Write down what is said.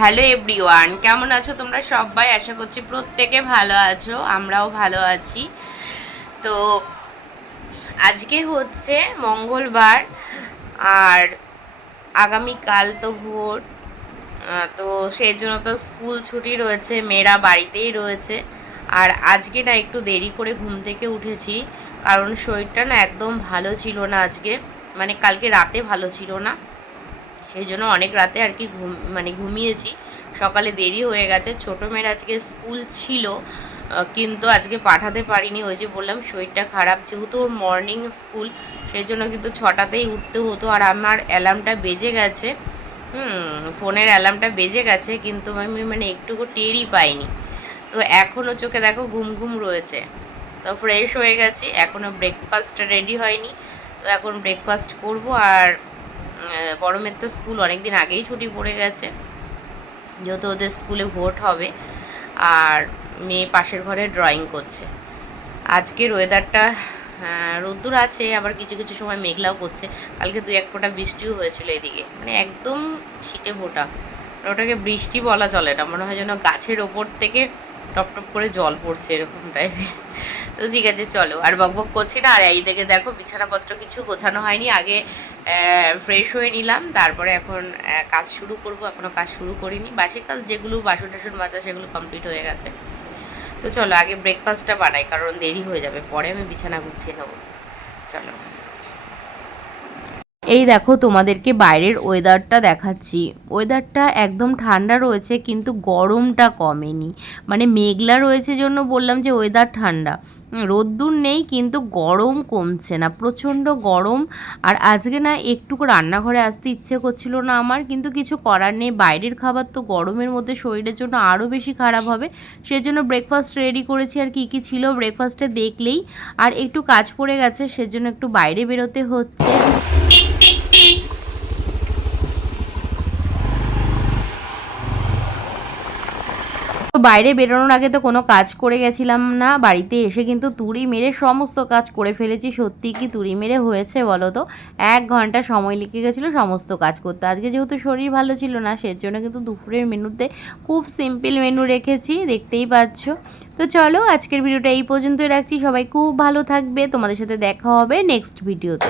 Hello everyone, কেমন আছো তোমরা সবাই? আশা করছি প্রত্যেকে ভালো আছো, আমরাও ভালো আছি। তো আজকে হচ্ছে মঙ্গলবার, আর আগামীকাল তো ভোট। তো সেই জন্য তো স্কুল ছুটি রয়েছে, মেয়েরা বাড়িতেই রয়েছে। আর আজকে না একটু দেরি করে ঘুম থেকে উঠেছি, কারণ শরীরটা না একদম ভালো ছিল না আজকে, মানে কালকে রাতে ভালো ছিল না, সেই জন্য অনেক রাতে আর কি ঘুমিয়েছি। সকালে দেরি হয়ে গেছে। ছোটো মেয়ের আজকে স্কুল ছিল, কিন্তু আজকে পাঠাতে পারিনি। ওই যে বললাম শরীরটা খারাপ, যেহেতু ওর মর্নিং স্কুল, সেই জন্য কিন্তু 6টাতেই উঠতে হতো। আর আমার অ্যালার্মটা বেজে গেছে, ফোনের অ্যালার্মটা বেজে গেছে, কিন্তু আমি একটুকু টেরই পাইনি। তো এখনও চোখে দেখো ঘুম ঘুম রয়েছে। তো ফ্রেশ হয়ে গেছি, এখনও ব্রেকফাস্টটা রেডি হয়নি। তো এখন ব্রেকফাস্ট করব। আর বড় মেয়ের তো স্কুল অনেক দিন আগেই ছুটি পড়ে গেছে, যেহেতু ওদের স্কুলে ভোট হবে। আর মেয়ে পাশের ঘরে ড্রয়িং করছে। আজকের ওয়েদারটা রোদ্দুর আছে, আবার কিছু কিছু সময় মেঘলাও করছে। কালকে 2-1 ফোঁটা বৃষ্টিও হয়েছিল এদিকে, মানে একদম ছিটে ফোঁটা। ওটাকে বৃষ্টি বলা চলে না, মনে হয় যেন গাছের ওপর থেকে টপ টপ করে জল পড়ছে, এরকম টাইপের। তো ঠিক আছে, চলো আর বকবক করছি না। আর এই দিকে দেখো বিছানাপত্র কিছু গোছানো হয়নি, আগে ফ্রেশ হয়ে নিলাম, তারপরে এখন কাজ শুরু করব। এখনও কাজ শুরু করিনি, বাসি কাজ যেগুলো বাসন টাসন মাজা সেগুলো কমপ্লিট হয়ে গেছে। তো চলো আগে ব্রেকফাস্টটা বানাই, কারণ দেরি হয়ে যাবে, পরে আমি বিছানা গুছিয়ে নেবো। চলো, এই দেখো তোমাদেরকে বাইরের ওয়েদারটা দেখাচ্ছি। ওয়েদারটা একদম ঠান্ডা রয়েছে, কিন্তু গরমটা কমেনি। মানে মেঘলা রয়েছে জন্য বললাম যে ওয়েদার ঠান্ডা, রোদ্দুর নেই, কিন্তু গরম কমছে না, প্রচণ্ড গরম। আর আজকে না একটুকু রান্নাঘরে আসতে ইচ্ছে করছিল না আমার, কিন্তু কিছু করার নেই, বাইরের খাবার তো গরমের মধ্যে শরীরের জন্য আরও বেশি খারাপ হবে। সেজন্য ব্রেকফাস্ট রেডি করেছি। আর কী কী ছিল ব্রেকফাস্টে দেখলেই। আর একটু কাজ পড়ে গেছে, সেজন্য একটু বাইরে বেরোতে হচ্ছে। তো বাইরে বেরোনোর আগে তো কোনো কাজ করে গেছিলাম না, বাড়িতে এসে কিন্তু তুড়ি মেরে সমস্ত কাজ করে ফেলেছি। সত্যি কি তুড়ি মেরে হয়েছে বলো তো? 1 ঘন্টা সময় লেগে গেছিলো সমস্ত কাজ করতে। আজকে যেহেতু শরীর ভালো ছিল না, সেজন্য কিন্তু দুপুরের মেনুতে খুব সিম্পল মেনু রেখেছি, দেখতেই পাচ্ছ। তো চলো আজকের ভিডিওটা এই পর্যন্তই রাখছি। সবাই খুব ভালো থাকবে, তোমাদের সাথে দেখা হবে নেক্সট ভিডিওতে।